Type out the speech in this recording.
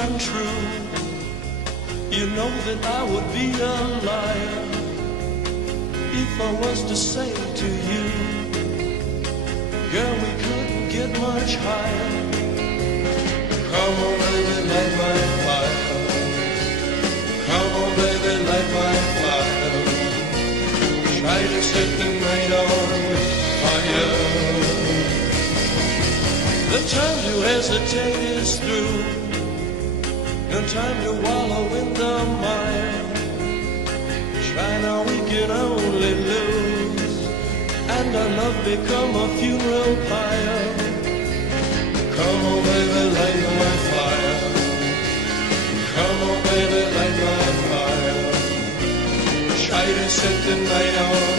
untrue. You know that I would be a liar if I was to say to you, girl, we couldn't get much higher. Come on, baby, light my fire. Come on, baby, light my fire. Try to set the night on fire. The time to hesitate is through. No time to wallow in the mire. Try now, we can only lose, and our love become a funeral pyre. Come on, baby, light my fire. Come on, baby, light my fire. Try to set the night on